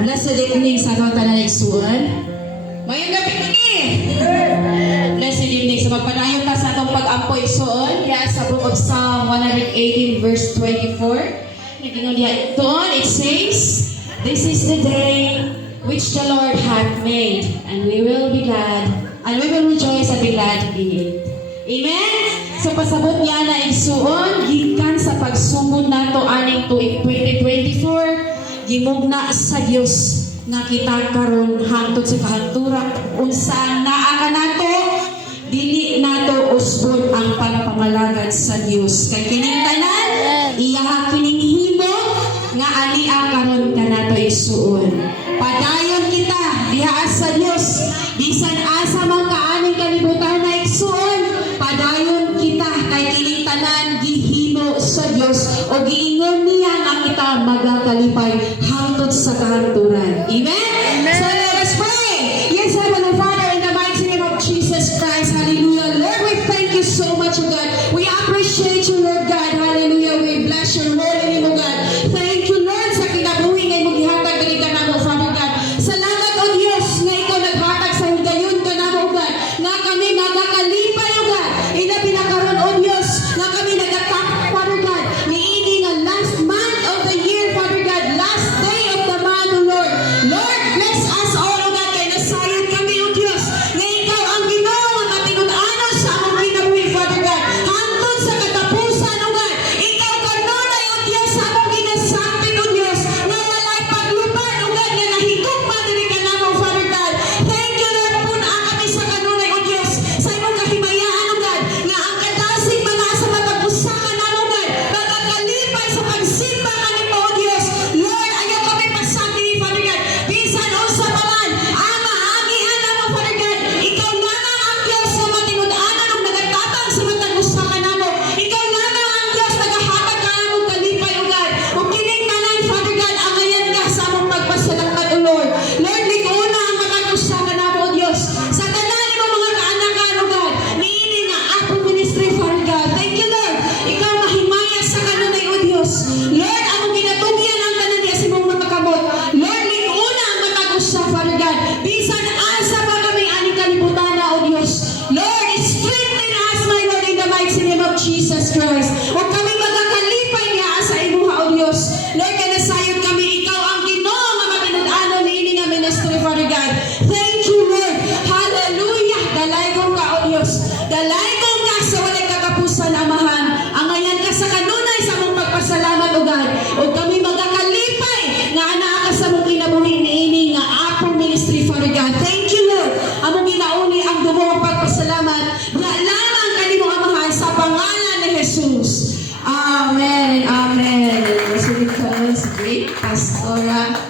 Blessed evening sa atong tanan igsuon. Mayong gabi kini. Blessed evening sa magpadayon ta sa atong pag-ampo igsuon. Diya sa book of Psalm 118 verse 24. Nagingon diha doon it says, "This is the day which the Lord hath made, and we will be glad, and we will rejoice and be glad in it." Amen. So pasabot niya na igsuon gikan sa pagsugod nato aning tuig 2024. Gimugna sa Dios nga kita karon hangtod sa kahantura unsa naa ka nato dili nato usbon ang pagpamalagad sa Dios kay kining tanan iya kining himo nga ani karon ka nato isuon padayon kita diha sa Dios bisan asa man kaaning kalibutan na isuon padayon kita kay kining tanan gihimo sa Dios o giingon niya nga kita magakalipay hangtod sa kahanturan. Amen? So let us pray. Yes, Heavenly Father, in the mighty name of Jesus Christ, hallelujah. Lord, we thank you so much, O God. We appreciate you, Lord God. Hallelujah. We bless your holy name, O God. Thank you, Lord, sa kinabuhi ngay mong gihatag diri ka namo, Father God. Salamat, O Dios, nga ikaw naghatag sa higayon ka namo, O God. Nga kami magakalipay, O God. Ina pinakaroon, O Dios, nga kami nagatak, Father God. Niini nga last month of the year, Father God. Last day of the month, O Lord. Lord, bless us all, O God. Kay nasayod kami, O Dios. Nga ikaw ang Ginoo nga matinun-anon sa among kinabuhi, Father God. Hangtod sa katapusan, O God. Ikaw kanunay, O Dios, sa among ginasapit, O Dios. Nga walay paglupan, O God. Nga nahigugma diri ka namo, Father God. Thank you, Lord. Punaan kami sa kanunay, O Dios. Sa imong kahimayaan, O God. Nga ang kadasig mga sa matag-usakan namo, God. Magakalipay sa pagsimba kanimo, O Dios. Lord, ayaw kami pagsati, Father God. Bisan unsa pa man, ama, agihan namo, Father God. Ikaw lamang ang Dios nga matinud-anan ug nagatabang sa matag-usakan namo. Ikaw lamang ang Dios nagahatag ka namong kalipay, O God. Ug kining tanan, Father God, angayan ka sa among pagpasalamat, O Lord. Lord, liguna ang matag-usakan namo, O Dios. Sa tanan nimo mga kaanakan, O God. Niini nga akong ministry, Father God. Thank you, Lord. Ikaw mahimaya sa kanunay, O Dios. Lord, among ginatugyan ang tanan niya sa imong mga kamot. Lord, liguna ang matag-usa, Father God. Bisan asa pa kami aning kalibutan na, O Dios. Lord, strengthen us, my Lord, in the mighty name of Jesus Christ. Huwag kami magakalipay niya sa imuha, O Dios. Lord, kaya nasayod kami, ikaw ang Ginoo nga matinud-anon niini nga ministry, Father God. Thank you, Lord. Hallelujah. Dalaygong ka, O Dios. Dalaygong ka sa walay katapusan, Amahan. Angayan ka sa kanunay sa mong pagpasalamat, O God. O kami magakalipay nga anaa ka sa mong kinabuhi niini nga akong ministry, Father God. Thank you, Lord. Among ginauni ang dumong pagpasalamat. Nga lamang kanimo, Amahan, sa pangalan ni Jesus. Amen and amen. Sulit ka, si Pastora